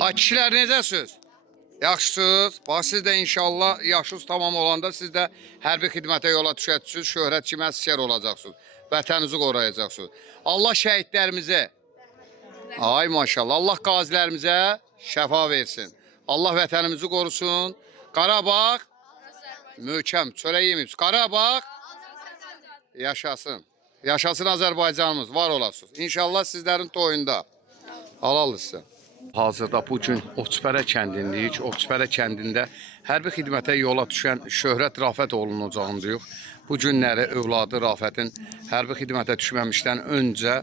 Ay kişilər necəsiz? Yaxşısınız. Bax siz də inşallah yaşınız tamam olanda siz də hərbi xidmətə yola düşəcəksiniz, şöhrət kimi əsgər olacaqsınız. Vətəninizi qoruyacaqsınız. Allah şəhidlərimizə, ay maşallah, Allah qazilərimizə şəfa versin. Allah vətənimizi qorusun. Qarabağ, möhkəm, çörək yeməyib. Qarabağ, yaşasın. Yaşasın Azərbaycanımız, var olasınız. İnşallah sizlərin toyunda. Halallı sizə. Hazırda bugün Otçpərə kəndindəyik. Otçpərə kəndində hərbi xidmətə yola düşən Şöhrət Rafət oğlunun ocağındayıq. Bu günləri övladı Rafətin hərbi xidmətə düşməmişdən öncə,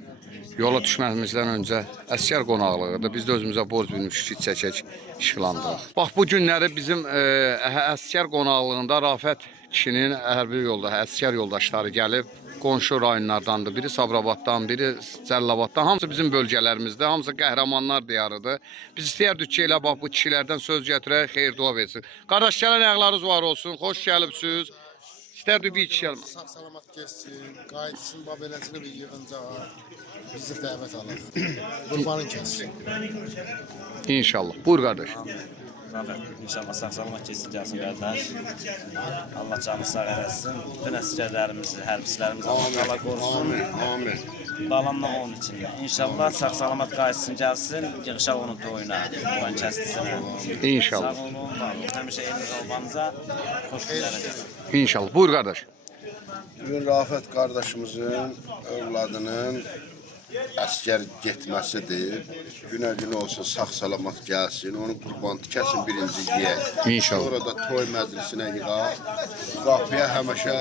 yola düşməmizdən öncə əsgər qonaqlığıdır. Biz də özümüzə borc bilmişik ki, çəkək, işıqlandıraq. Bax, bu günləri bizim əsgər qonaqlığında Rafət kişinin hərbi yolda, əsgər yoldaşları gəlib. Qonşu rayonlardandır. Biri Sabirabaddan, biri Cəlilabaddan. Hamısı bizim bölgələrimizdə, hamısı qəhrəmanlar diyarıdır. Biz istəyərdik ki, elə bax bu kişilərdən söz gətirək, xeyir dua versin. Qardaş, gələn ayaqlarınız var olsun, xoş gəlibsiniz. İstərdik bir iki gəlmə. Sağ salamat geçsin, qayıtsın, babeləsini bir yığıncağa, bizi dəvət alır. Qurbanın kəssin. İnşallah. Buyur qardaş. Rafət, inşallah sağ-salamat keçsin, gəlsin qardaş. Allah canı sağ eləsin. Bütün əsgərlərimizi, hərbçilərimizi Allah qorusun. Amin. Balamla onun içində. İnşallah sağ-salamat qayıtsın, gəlsin, yığışaq onun toyuna, oyun kəsdisinə. İnşallah. Sağ olun, var olun. Həmişə eliniz olmanıza xoş günlər edəsin. İnşallah. Buyur qardaş. Bugün Rafət qardaşımızın övladının əskər getməsidir. Günə-gün olsun, sağ-salamat gəlsin, onun qurbanı kəsin birinci yiyək. İnşallah. Sonra da toy məclisinə yığaq. Qapıya həmişə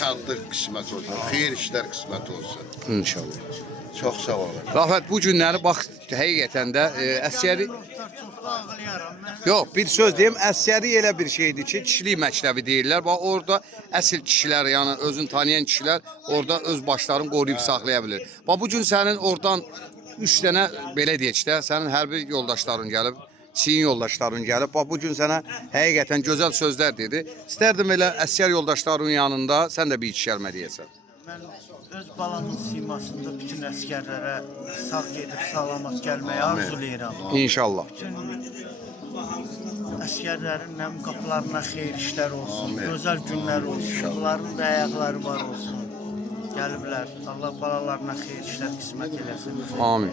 şadlıq qismət olsun, xeyir işlər qismət olsun. İnşallah. Çox sağ olun. Rafət, bu günləri bax, həqiqətən də əsgəri... Yox, bir söz deyim, əsgəri elə bir şeydir ki, kişilik məktəbi deyirlər. Bax, orada əsl kişilər, yəni özünü tanıyan kişilər orada öz başlarını qoruyub saxlaya bilir. Bax, bu gün sənin oradan 3 dənə, belə deyək də, sənin hərbi yoldaşların gəlib, çiyin yoldaşların gəlib. Bax, bu gün sənə həqiqətən gözəl sözlər dedi. İstərdim elə əsgər yoldaşların yanında sən də bir iki kəlmə deyəsən. Mən öz balamın simasında bütün əsgərlərə sağ gedib salamat gəlməyi arzulayıram. İnşallah. Bütün əsgərlərin həm qapılarına xeyir işlər olsun, gözəl günlər olsun, onların da ayaqları var olsun. Gəliblər, Allah balalarına xeyir işlər qismət eləsin. Amin.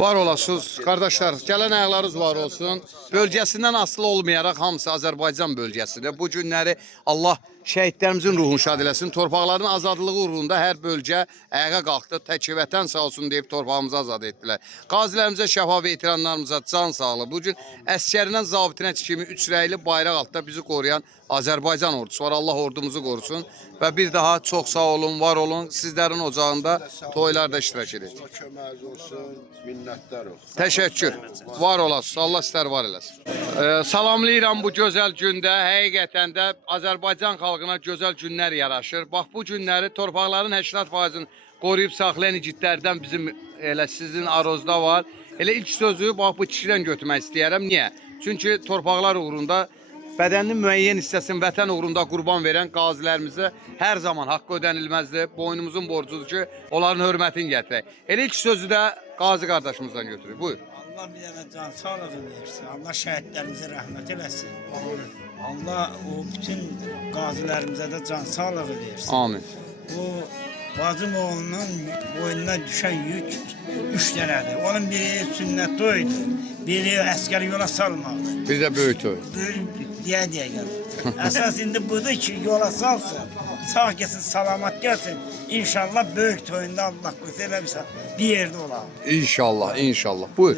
Var olasınız. Qardaşlar, gələn ayaqlarınız var olsun. Bölgəsindən asılı olmayaraq hamısı Azərbaycan bölgəsidir. Bu günləri Allah şəhidlərimizin ruhunu şad eləsin. Torpaqların azadlığı uğrunda hər bölgə ayağa qalxdı. Tək vətən sağ olsun deyib torpağımızı azad etdilər. Qazilərimizə şəfa və veteranlarımıza can sağlığı. Bu gün əskərindən zabitinə kimi 3 rəyli bayraq altında bizi qoruyan Azərbaycan ordusu var. Allah ordumuzu qorusun. Və bir daha çox sağ olun, var olun. Sizlərin ocağında toylarda iştirak edin. Köməyiniz olsun, minnətlər olsun. Təşəkkür. Var olasınız. Allah sizlər var eləsin. Salamlayıram bu gözəl gündə. Həqiqətən də Azərbaycan xalqına gözəl günlər yaraşır. Bax, bu günləri torpaqların 80%-ni qoruyub saxlayan igidlərdən bizim elə sizin arozda var. Elə ilk sözü bax bu kişidən götürmək istəyərəm. Niyə? Çünki torpaqlar uğrunda bədəninin müəyyən hissəsini vətən uğrunda qurban verən qazilərimizə hər zaman haqqı ödənilməzdir. Boynumuzun borcudur ki, onların hörmətini gətirək. Elə ilk sözü də qazi qardaşımızdan götürür. Buyur. Allah bir dənə can sağlığı versin. Allah şəhidlərimizə rəhmət eləsin. Allah o bütün qazilərimizə də can sağlığı versin. Amin. Bu bacım oğlunun boynuna düşən yük 3 dənədir. Onun biri sünnət toydur, biri əskər yola salmaqdır. Bir də böyük toy. Böyük deyə gəlir. Əsas indi budur ki, yola salsın, sağ gəlsin, salamat gəlsin. İnşallah böyük toyunda Allah qoysa eləmişsə bir yerdə olalım. İnşallah, inşallah. Buyur.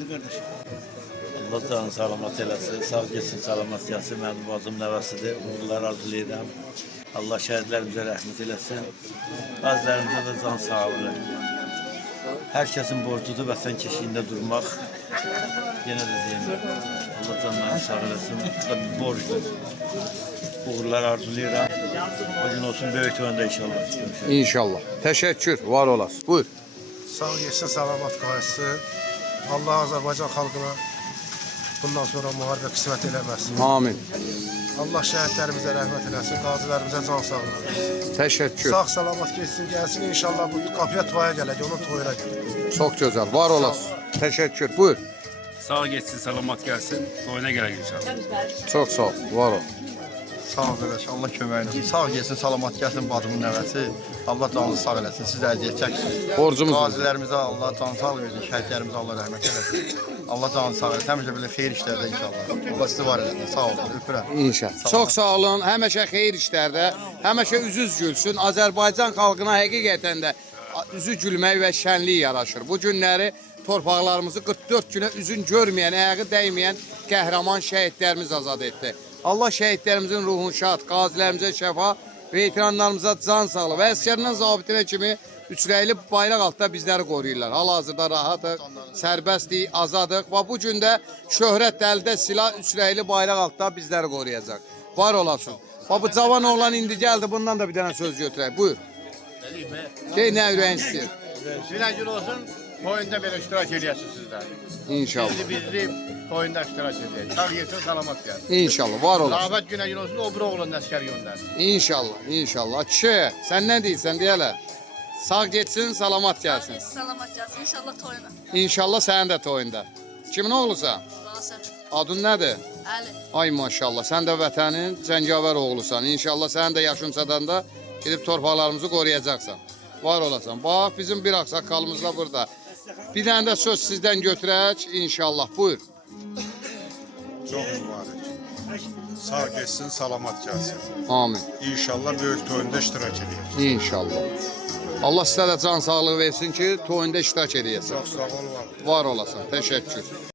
Allah canı salamat eləsin, sağ gəlsin, salamat gəlsin. Mənim bacım nəvəsidir, uğurlar arzulayıram. Allah şəhidlərimizə rəhmət eləsin. Qazilərimizə də can sağlığı. Hər kəsin borcudur vətən keşiyində durmaq. Yenə də deyim, Allah canlarını sağ eləsin. Bu da bir borcdur. Uğurlar arzulayıram. Bugün olsun böyük oyunda inşallah. İnşallah. Təşəkkür. Var olasın. Buyur. Sağ geçsin, salamat qayıtsın. Allah Azərbaycan xalqına Bundan sonra müharibə qismət eləməsin. Amin. Allah şəhidlərimizə rəhmət eləsin, qazilərimizə can sağlığı versin. Təşəkkür. Sağ salamat geçsin, gəlsin. İnşallah bu qapıya toya gələk, onun toyuna gələk. Çox gözəl. Var olasın. Təşəkkür. Buyur. Sağ geçsin, salamat gelsin. Oyuna gelin inşallah. Çox sağ ol. Var ol. Sağ ol qardaş, Allah köməyiniz olsun. Sağ gəlsin, salamat gəlsin bacımın nəvəsi. Allah canınızı sağ eləsin, siz də əziyyət çəksiniz. Borcumuz var. Qazilərimizə Allah can sağ versin, şəhidlərimizə Allah rəhmət eləsin. Allah canınızı sağ eləsin, həmişə belə xeyir işlərdə inşallah. Allah sizi var eləsin, sağ olun, öpürəm. İnşallah. Çox sağ olun. Həmişə xeyir işlərdə, həmişə üzüz gülsün. Azərbaycan xalqına həqiqətən də üzü gülmək və şənlik yaraşır. Bu günləri torpaqlarımızı 44 günə üzün görməyən, ayağı dəyməyən qəhrəman şəhidlərimiz azad etdi. Allah şəhidlərimizin ruhunu şad, qazilərimizə şəfa, veteranlarımıza can sağlığı və əsgərindən zabitinə kimi üçrəyli bayraq altında bizləri qoruyurlar. Hal-hazırda rahatıq, sərbəstlik, azadıq və bu gün də şöhrət əldə silah üçrəyli bayraq altında bizləri qoruyacaq. Var olasın. Və bu cavan oğlan indi gəldi, bundan da bir dənə söz götürək. Buyur. Nə ürəyin istəyir? Günə olsun, oyunda belə iştirak ediyorsunuz sizler. İnşallah. Bizi oyunda iştirak ediyor. Sağ gelsin, salamat gelsin. İnşallah, var olasın. Rahmet günə olsun, o bir oğlun asker gönder. İnşallah, inşallah. Kişi, sən nə deyirsən deyələ? Sağ geçsin, salamat gəlsin. Salamat gelsin. İnşallah toyuna. İnşallah sənin də toyunda. Kimin oğlusan? Rasim. Adın nədir? Ali. Ay maşallah, sən də vətənin cəngavər oğlusan. İnşallah sənin də yaşın çatanda gedib torpaqlarımızı qoruyacaqsan. Var olasan. Bax, bizim bir ağsaqqalımız da burada. Bir dənə də söz sizdən götürək, inşallah. Buyur. Çox mübarək. Sağ geçsin, salamat gəlsin. Amin. İnşallah böyük toyunda iştirak edək. İnşallah. Allah sizə də can sağlığı versin ki, toyunda iştirak edəyəsən. Çox sağ ol, var. Var olasan. Təşəkkür.